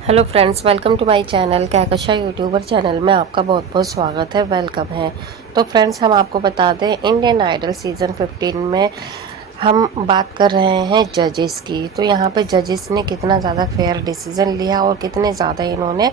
Hello friends, welcome to my channel Kahkasha youtuber channel में आपका बहुत बहुत स्वागत है। वेलकम है। तो फ्रेंड्स, हम आपको बता दें, इंडियन आइडल सीज़न 15 में हम बात कर रहे हैं जजेस की। तो यहाँ पे जजेस ने कितना ज़्यादा फेयर डिसीज़न लिया और कितने ज़्यादा इन्होंने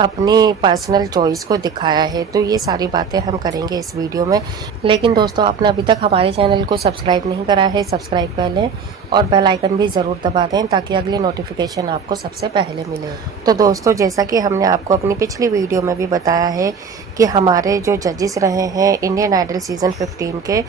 अपनी पर्सनल चॉइस को दिखाया है। तो ये सारी बातें हम करेंगे इस वीडियो में। लेकिन दोस्तों, आपने अभी तक हमारे चैनल को सब्सक्राइब नहीं करा है, सब्सक्राइब कर लें और बेल आइकन भी ज़रूर दबा दें ताकि अगली नोटिफिकेशन आपको सबसे पहले मिले। तो दोस्तों, जैसा कि हमने आपको अपनी पिछली वीडियो में भी बताया है कि हमारे जो जजेस रहे हैं इंडियन आइडल सीज़न 15 के,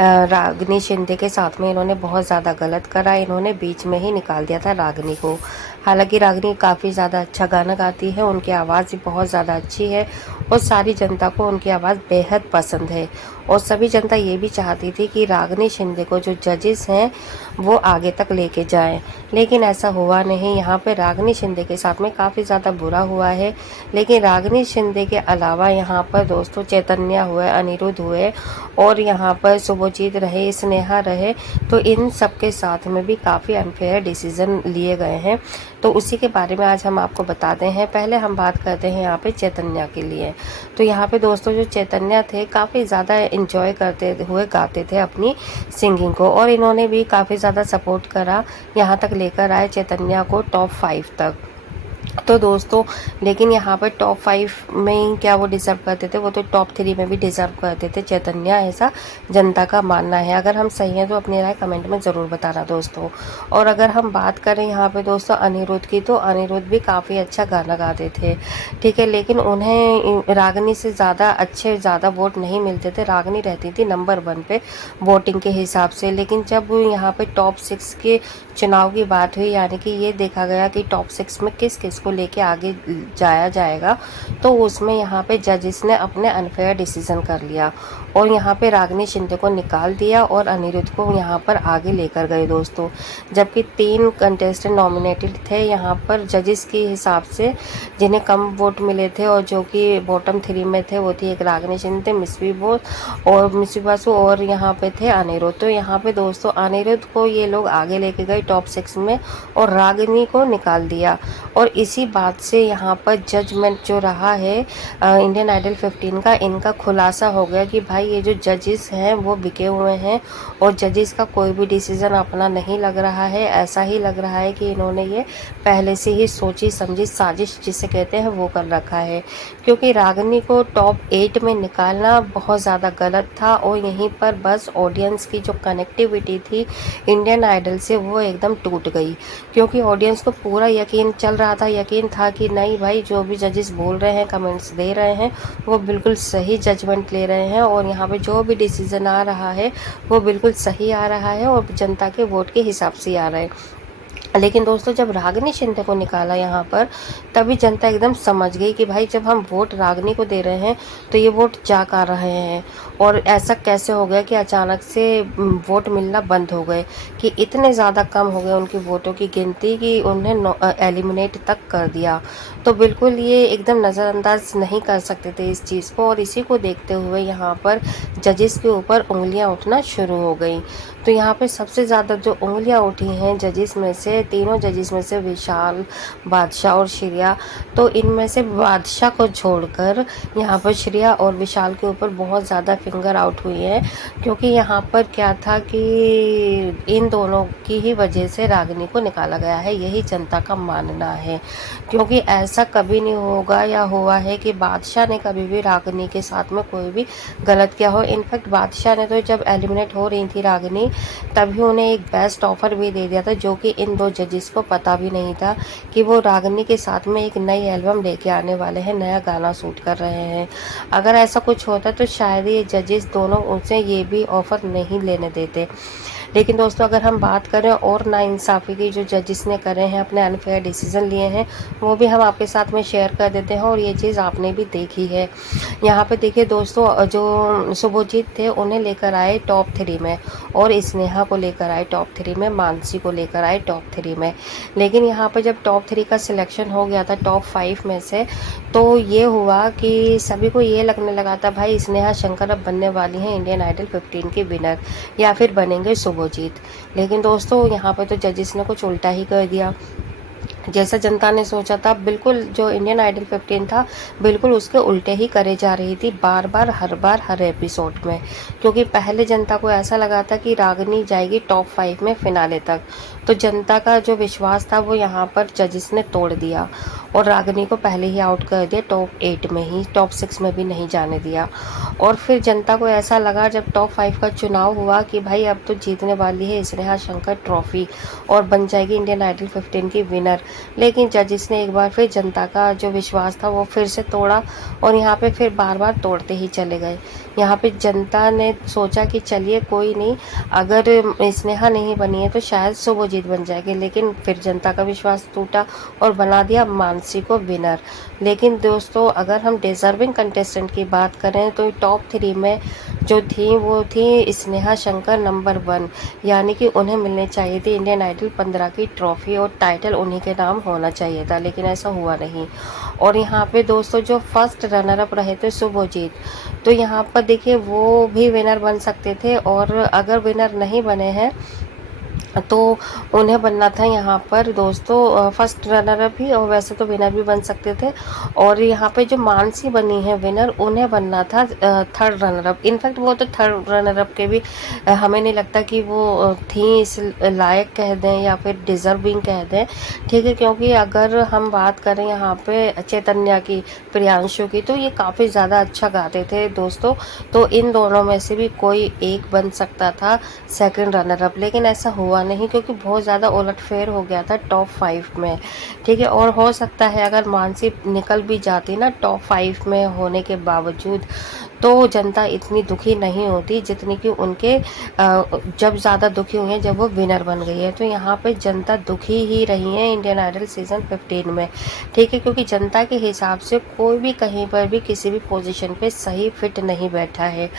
रागिनी शिंदे के साथ में इन्होंने बहुत ज़्यादा गलत करा। इन्होंने बीच में ही निकाल दिया था रागिनी को। हालांकि रागिनी काफ़ी ज़्यादा अच्छा गाना गाती है, उनकी आवाज़ भी बहुत ज़्यादा अच्छी है और सारी जनता को उनकी आवाज़ बेहद पसंद है। और सभी जनता ये भी चाहती थी कि रागिनी शिंदे को जो जजेस हैं वो आगे तक लेके जाएं, लेकिन ऐसा हुआ नहीं। यहाँ पे रागिनी शिंदे के साथ में काफ़ी ज़्यादा बुरा हुआ है। लेकिन रागिनी शिंदे के अलावा यहाँ पर दोस्तों चैतन्या हुए, अनिरुद्ध हुए और यहाँ पर शुभजीत रहे, स्नेहा रहे, तो इन सब के साथ में भी काफ़ी अनफेयर डिसीज़न लिए गए हैं। तो उसी के बारे में आज हम आपको बताते हैं। पहले हम बात करते हैं यहाँ पे चैतन्या के लिए। तो यहाँ पे दोस्तों जो चैतन्या थे काफ़ी ज़्यादा इंजॉय करते हुए गाते थे अपनी सिंगिंग को और इन्होंने भी काफ़ी ज़्यादा सपोर्ट करा, यहाँ तक लेकर आए चैतन्या को टॉप 5 तक। तो दोस्तों, लेकिन यहाँ पर टॉप 5 में ही क्या वो डिज़र्व करते थे, वो तो टॉप 3 में भी डिज़र्व करते थे चैतन्या, ऐसा जनता का मानना है। अगर हम सही हैं तो अपनी राय कमेंट में ज़रूर बताना दोस्तों। और अगर हम बात करें यहाँ पे दोस्तों अनिरुद्ध की, तो अनिरुद्ध भी काफ़ी अच्छा गाना गाते थे, ठीक है, लेकिन उन्हें रागिनी से ज़्यादा वोट नहीं मिलते थे। रागिनी रहती थी नंबर 1 पे वोटिंग के हिसाब से। लेकिन जब यहाँ पे टॉप 6 के चुनाव की बात हुई, यानी कि ये देखा गया कि टॉप 6 में किस किस को लेके आगे जाया जाएगा, तो उसमें यहाँ पे जजेस ने अपने अनफेयर डिसीजन कर लिया और यहाँ पे रागिनी शिंदे को निकाल दिया और अनिरुद्ध को यहाँ पर आगे लेकर गए दोस्तों। जबकि 3 कंटेस्टेंट नॉमिनेटेड थे यहाँ पर जजेस के हिसाब से, जिन्हें कम वोट मिले थे और जो कि बॉटम 3 में थे, वो थी एक रागिनी शिंदे, मिस्वी बासु और यहाँ पे थे अनिरुद्ध। तो यहाँ पे दोस्तों अनिरुद्ध को ये लोग आगे लेके गए टॉप 6 में और रागिनी को निकाल दिया। और इसी बात से यहाँ पर जजमेंट जो रहा है इंडियन आइडल 15 का, इनका खुलासा हो गया कि भाई ये जो जजेस हैं वो बिके हुए हैं और जजेस का कोई भी डिसीज़न अपना नहीं लग रहा है। ऐसा ही लग रहा है कि इन्होंने ये पहले से ही सोची समझी साजिश जिसे कहते हैं वो कर रखा है, क्योंकि रागिनी को टॉप 8 में निकालना बहुत ज़्यादा गलत था। और यहीं पर बस ऑडियंस की जो कनेक्टिविटी थी इंडियन आइडल से वो एकदम टूट गई, क्योंकि ऑडियंस को पूरा यकीन चल रहा था, यकीन था कि नहीं भाई जो भी जजेस बोल रहे हैं, कमेंट्स दे रहे हैं, वो बिल्कुल सही जजमेंट ले रहे हैं और यहाँ पे जो भी डिसीज़न आ रहा है वो बिल्कुल सही आ रहा है और जनता के वोट के हिसाब से आ रहा है। लेकिन दोस्तों जब रागिनी शिंदे को निकाला यहाँ पर, तभी जनता एकदम समझ गई कि भाई जब हम वोट रागिनी को दे रहे हैं तो ये वोट जा कर रहे हैं। और ऐसा कैसे हो गया कि अचानक से वोट मिलना बंद हो गए, कि इतने ज़्यादा कम हो गए उनकी वोटों की गिनती कि उन्हें एलिमिनेट तक कर दिया। तो बिल्कुल ये एकदम नज़रअंदाज नहीं कर सकते थे इस चीज़ को, और इसी को देखते हुए यहाँ पर जजेस के ऊपर उंगलियाँ उठना शुरू हो गई। तो यहाँ पे सबसे ज़्यादा जो उंगलियाँ उठी हैं जजेस में से, तीनों जजेस में से, विशाल, बादशाह और श्रेया, तो इनमें से बादशाह को छोड़कर यहाँ पर श्रेया और विशाल के ऊपर बहुत ज़्यादा फिंगर आउट हुई है। क्योंकि यहाँ पर क्या था कि इन दोनों की ही वजह से रागिनी को निकाला गया है, यही जनता का मानना है। क्योंकि ऐसा कभी नहीं होगा या हुआ है कि बादशाह ने कभी भी रागिनी के साथ में कोई भी गलत किया हो। इनफैक्ट बादशाह ने तो जब एलिमिनेट हो रही थी रागिनी, तभी उन्हें एक बेस्ट ऑफर भी दे दिया था, जो कि इन 2 जजेस को पता भी नहीं था कि वो रागिनी के साथ में एक नई एल्बम लेके आने वाले हैं, नया गाना शूट कर रहे हैं। अगर ऐसा कुछ होता तो शायद ये जजेस दोनों उनसे ये भी ऑफर नहीं लेने देते। लेकिन दोस्तों अगर हम बात करें और नाइंसाफ़ी की जो जजेस ने करे हैं, अपने अनफेयर डिसीज़न लिए हैं, वो भी हम आपके साथ में शेयर कर देते हैं और ये चीज़ आपने भी देखी है। यहाँ पे देखिए दोस्तों, जो शुभजीत थे उन्हें लेकर आए टॉप 3 में और स्नेहा को लेकर आए टॉप 3 में, मानसी को लेकर आए टॉप 3 में। लेकिन यहाँ पे जब टॉप 3 का सिलेक्शन हो गया था टॉप 5 में से, तो ये हुआ कि सभी को ये लगने लगा था भाई स्नेहा शंकर अब बनने वाली हैं इंडियन आइडल 15 की विनर, या फिर बनेंगे शुभजीत। लेकिन दोस्तों यहाँ पर तो जजेस ने कुछ उल्टा ही कर दिया। जैसा जनता ने सोचा था, बिल्कुल जो इंडियन आइडल 15 था बिल्कुल उसके उल्टे ही करे जा रही थी, बार बार हर एपिसोड में। क्योंकि पहले जनता को ऐसा लगा था कि रागिनी जाएगी टॉप 5 में फिनाले तक, तो जनता का जो विश्वास था वो यहाँ पर जजेस ने तोड़ दिया और रागिनी को पहले ही आउट कर दिया, टॉप 8 में ही, टॉप 6 में भी नहीं जाने दिया। और फिर जनता को ऐसा लगा जब टॉप 5 का चुनाव हुआ कि भाई अब तो जीतने वाली है स्नेहा शंकर ट्रॉफी और बन जाएगी इंडियन आइडल 15 की विनर। लेकिन जजेस ने एक बार फिर जनता का जो विश्वास था वो फिर से तोड़ा और यहाँ पे फिर बार बार तोड़ते ही चले गए। यहाँ पे जनता ने सोचा कि चलिए कोई नहीं, अगर स्नेहा नहीं बनी है तो शायद शुभजीत बन जाएगी, लेकिन फिर जनता का विश्वास टूटा और बना दिया मानसी को विनर। लेकिन दोस्तों अगर हम डिजर्विंग कंटेस्टेंट की बात करें तो टॉप 3 में जो थी वो थी स्नेहा शंकर नंबर 1, यानी कि उन्हें मिलनी चाहिए थी इंडियन आइडल 15 की ट्रॉफी और टाइटल उन्हीं के नाम होना चाहिए था, लेकिन ऐसा हुआ नहीं। और यहाँ पे दोस्तों जो फर्स्ट रनर अप रहे थे शुभजीत, तो यहाँ पर देखिए वो भी विनर बन सकते थे और अगर विनर नहीं बने हैं तो उन्हें बनना था यहाँ पर दोस्तों फर्स्ट रनर अप ही, और वैसे तो विनर भी बन सकते थे। और यहाँ पे जो मानसी बनी है विनर, उन्हें बनना था थर्ड रनर अप। इनफैक्ट वो तो थर्ड रनर अप के भी हमें नहीं लगता कि वो थी इस लायक कह दें या फिर डिजर्विंग कह दें, ठीक है। क्योंकि अगर हम बात करें यहाँ पे चैतन्या की, प्रियांशु की, तो ये काफ़ी ज़्यादा अच्छा गाते थे दोस्तों, तो इन दोनों में से भी कोई एक बन सकता था सेकंड रनर अप, लेकिन ऐसा हुआ नहीं क्योंकि बहुत ज़्यादा उलटफेर हो गया था टॉप 5 में, ठीक है। और हो सकता है अगर मानसी निकल भी जाती ना टॉप 5 में होने के बावजूद, तो जनता इतनी दुखी नहीं होती जितनी कि उनके जब ज़्यादा दुखी हुई है जब वो विनर बन गई है। तो यहाँ पे जनता दुखी ही रही है इंडियन आइडल सीज़न 15 में, ठीक है। क्योंकि जनता के हिसाब से कोई भी कहीं पर भी किसी भी पोजीशन पे सही फिट नहीं बैठा है।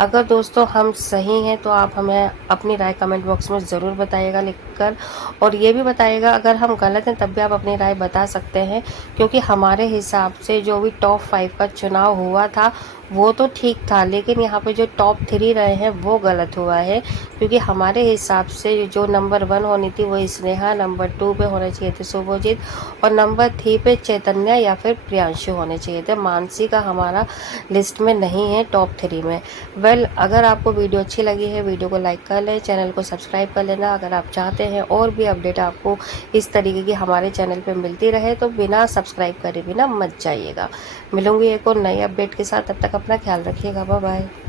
अगर दोस्तों हम सही हैं तो आप हमें अपनी राय कमेंट बॉक्स में ज़रूर बताइएगा लिखकर, और ये भी बताइएगा अगर हम गलत हैं तब भी आप अपनी राय बता सकते हैं। क्योंकि हमारे हिसाब से जो भी टॉप 5 का चुनाव हुआ था वो तो ठीक था, लेकिन यहाँ पे जो टॉप 3 रहे हैं वो गलत हुआ है। क्योंकि हमारे हिसाब से जो नंबर 1 होनी थी वो स्नेहा, नंबर 2 पे होने चाहिए थे शुभजीत, और नंबर 3 पे चैतन्या या फिर प्रियांशु होने चाहिए थे। मानसी का हमारा लिस्ट में नहीं है टॉप 3 में। वेल, अगर आपको वीडियो अच्छी लगी है वीडियो को लाइक कर लें, चैनल को सब्सक्राइब कर लेना। अगर आप चाहते हैं और भी अपडेट आपको इस तरीके की हमारे चैनल पे मिलती रहे तो बिना सब्सक्राइब करे बिना मत जाइएगा। मिलूंगी एक और नई अपडेट के साथ, तब तक अपना ख्याल रखिएगा। Bye bye.